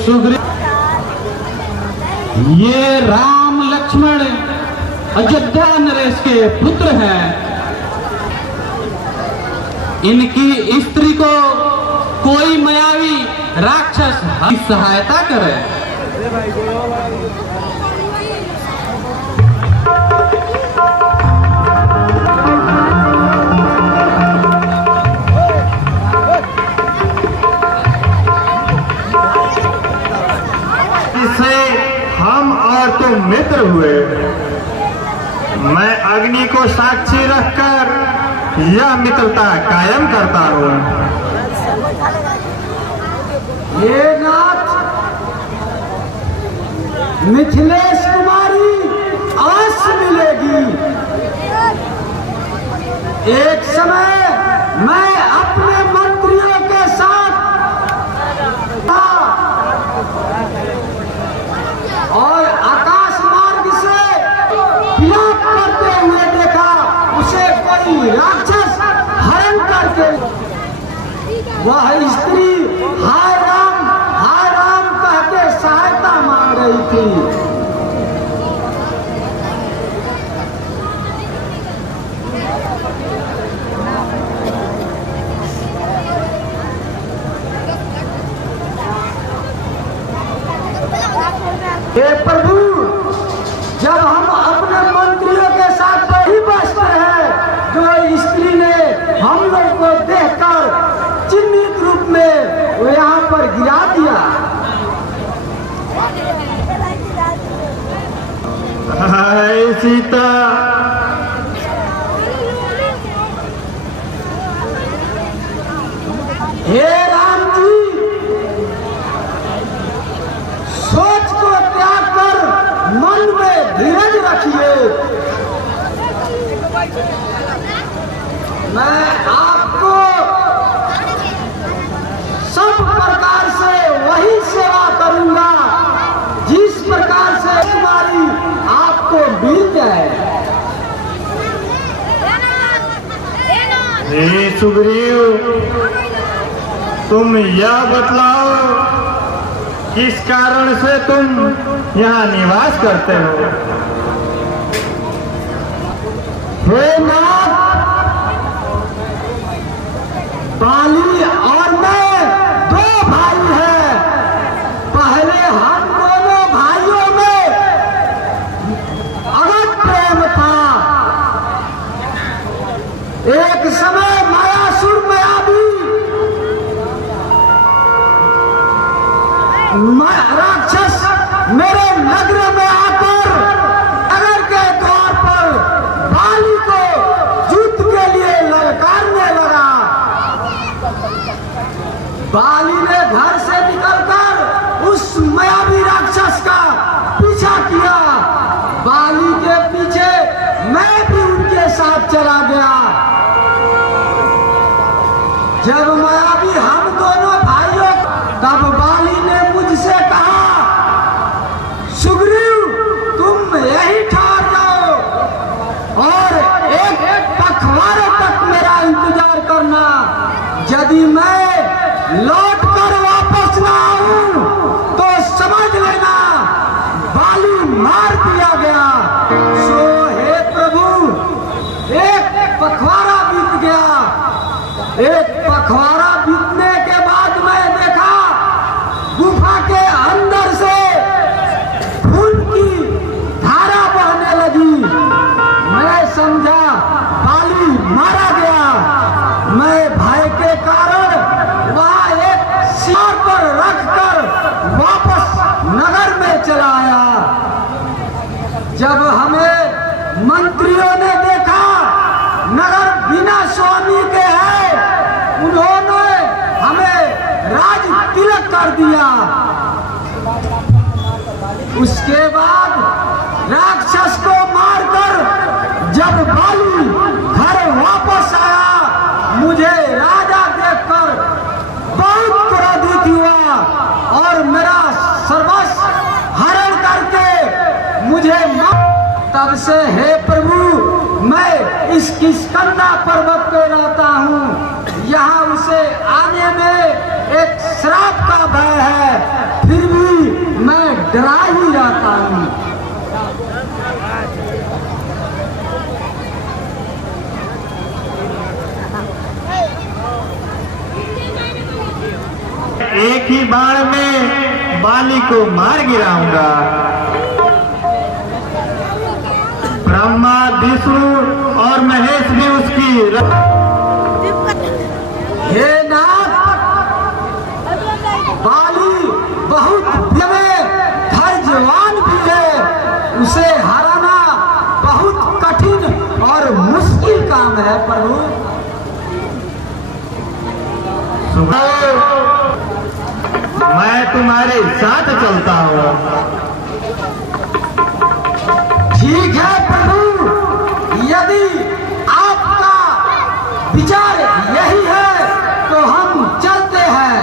सुग्रीव, ये राम लक्ष्मण अयोध्या नरेश के पुत्र हैं। इनकी स्त्री को कोई मायावी राक्षस सहायता करे। इससे हम और तुम मित्र हुए। मैं अग्नि को साक्षी रखकर यह मित्रता कायम करता हूँ। ये नाथ, मिथिलेश कुमारी अवश्य मिलेगी। एक समय मैं अपने मंत्रियों के साथ था और आकाश मार्ग से विलाप करते हुए देखा। उसे कोई राक्षस हरण करके, वह स्त्री हाय राम कह के सहायता मांग रही थी। हे प्रभु, जब हम अपने मंत्रियों के साथ वही बस्तर है जो स्त्री ने हम लोग को देखकर चिन्हित रूप में वो यहाँ पर गिरा दिया। हाय सीता, हे राम जी, सोच को त्याग कर मन में धीरज रखिए। मैं आपको सब प्रकार से वही सेवा करूंगा जिस प्रकार से तुम्हारी आपको मिल जाए। हे सुग्रीव, तुम यह बतलाओ किस कारण से तुम यहाँ निवास करते हो। हे नाथ, बाली और मैं दो भाई हैं। पहले हम दोनों भाइयों में अगध प्रेम था। एक समय मायासुर मायावी राक्षस मेरे नगर में आकर नगर के द्वार पर बाली को युद्ध के लिए ललकारने लगा। बाली ने घर से निकलकर उस मायावी राक्षस का पीछा किया। बाली के पीछे मैं भी उनके साथ चला गया। जब मायावी हम दोनों भाइयों, तब बाली ने मुझसे कहा, सुग्रीव तुम यही ठहर जाओ और एक पखवाड़े तक मेरा इंतजार करना। यदि मैं लौट कर वापस ना आऊं तो समझ लेना बाली मार दिया गया। सो हे प्रभु, एक पखवाड़ा बीत गया। एक पखवाड़ा बीतने के बाद मैं देखा गुफा के अंदर से खून की धारा बहने लगी। मैं समझा बाली मारा गया। मैं भय के कारण वहां एक सिर पर रखकर वापस नगर में चला आया। जब हमें मंत्रियों ने देखा नगर बिना स्वामी के है, उन्होंने हमें राज तिलक कर दिया। उसके बाद राक्षस को मारकर जब बाली घर वापस आया, मुझे राजा देखकर बहुत क्रोधित हुआ और मेरा सर्वस्व हरण करके मुझे तब से हे प्रभु, मैं इस किष्किंधा पर्वत पे रहता हूँ। यहाँ उसे आने में एक श्राप का भय है, फिर भी मैं डरा ही जाता हूँ। एक ही बाण में बाली को मार गिराऊंगा। ब्रह्मा, विष्णु और महेश भी उसकी हे नाथ, बाली बहुत धैर्यवान भी है, उसे हराना बहुत कठिन और मुश्किल काम है प्रभु। मैं तुम्हारे साथ चलता हूँ। ठीक है प्रभु, यदि आपका विचार यही है तो हम चलते हैं।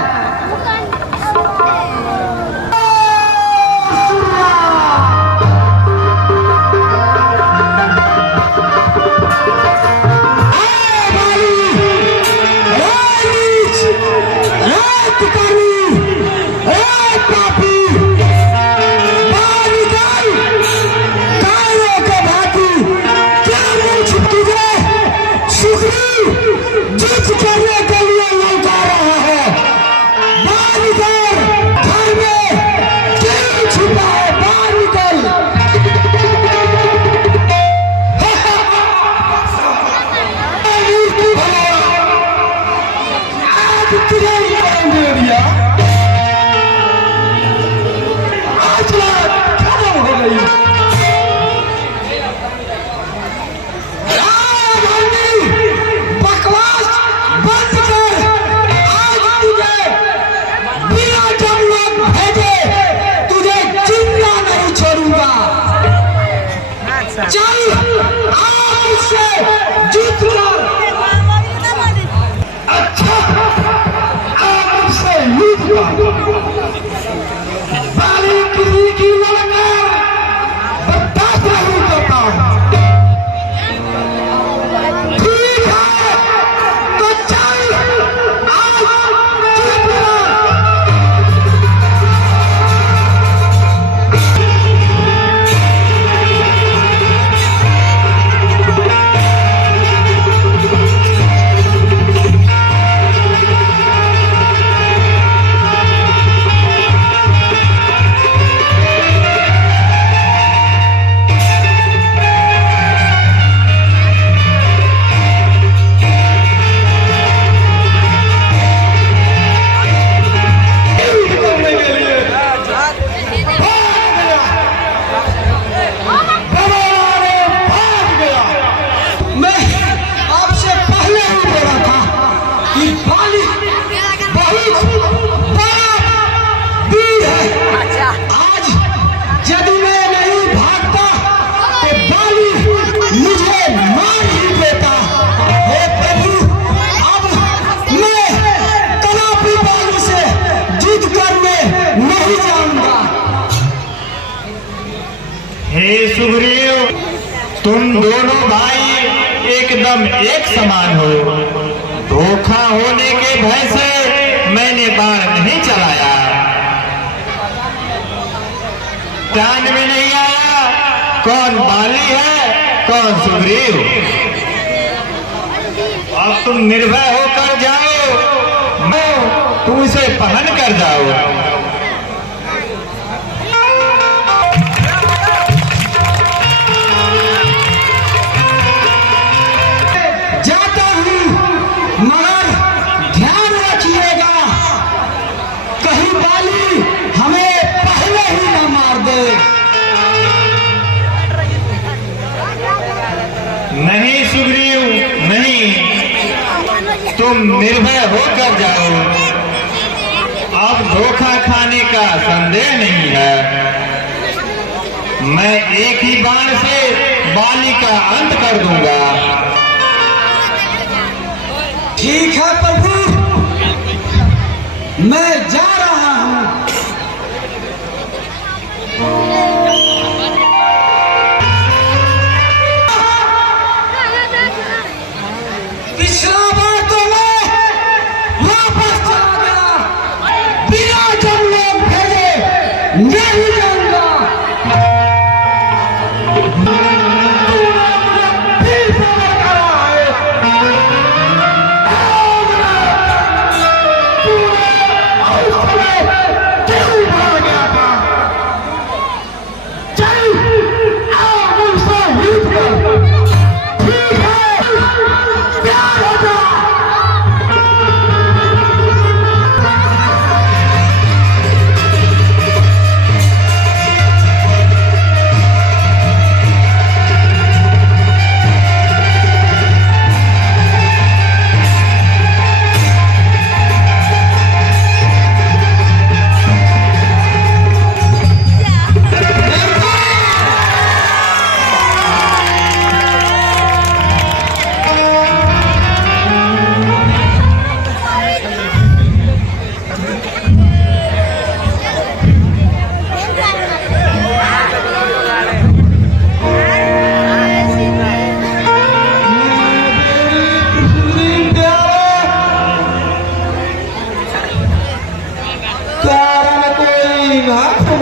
हे सुग्रीव, तुम दोनों भाई एकदम एक समान हो। धोखा होने के भय से मैंने बाण नहीं चलाया। ध्यान में नहीं आया कौन बाली है कौन सुग्रीव। अब तुम निर्भय होकर जाओ, मैं तुम इसे पहन कर जाओ। नहीं सुग्रीव नहीं, तुम निर्भय होकर जाओ। अब धोखा खाने का संदेह नहीं है। मैं एक ही बाण से बाली का अंत कर दूंगा। ठीक है प्रभु, मैं जा रहा हूं। पिछला बार तो मैं वापस चला गया बिना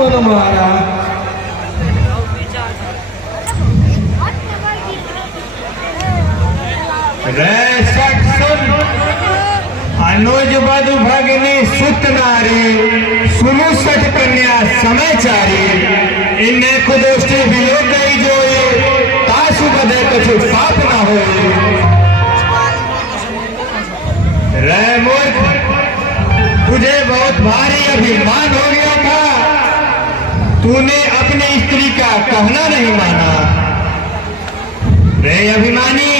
और मारा। अनुज बधु भगनी सुत नारी सुनु सठ कन्या समयचारी इन्हें कुदोष्टि विलो गई जो तासु बधे कछु पाप न हो। रे मूर्ख, तुझे बहुत भारी अभिमान हो गया था, तूने अपनी स्त्री का कहना नहीं माना। रे अभिमानी,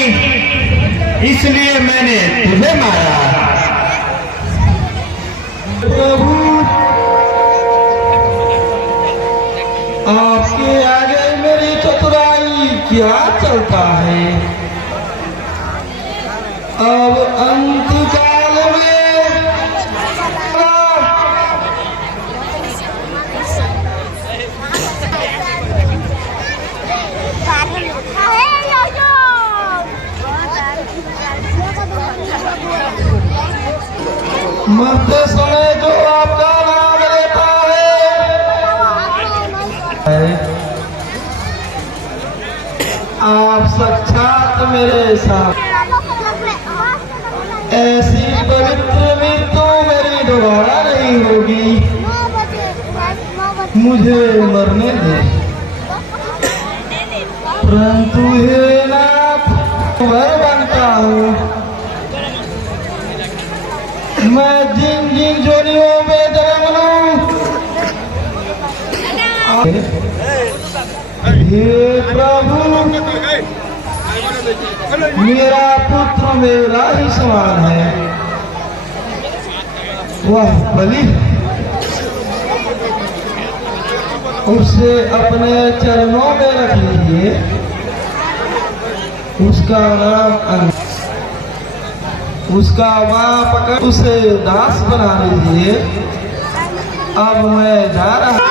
इसलिए मैंने तुझे मारा। प्रभु, आपके आगे मेरी चतुराई क्या चलता है। अब अंतकाल में मरते समय जो आपका नाम लेता है, आप साक्षात मेरे साथ। ऐसी पवित्र मृत्यु मेरी दोबारा नहीं होगी। मुझे मरने दे, परंतु हे नाथ, वर बनता हूँ। मैं जिन जिन जोनियों में जन्म लूं, हे प्रभु, मेरा पुत्र मेरा ही समान है। वह बलि, उसे अपने चरणों में रख लीजिए। उसका नाम उसका बाँ पकड़ उसे दास बना लीजिए। अब मैं जा रहा।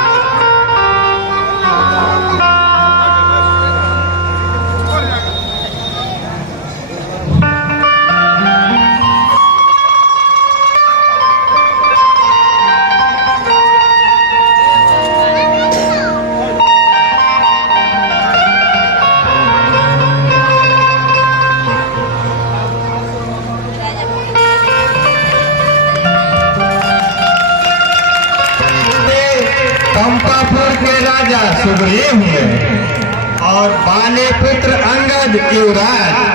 चंपापुर के राजा सुग्रीव हुए और बाले पुत्र अंगद युवराज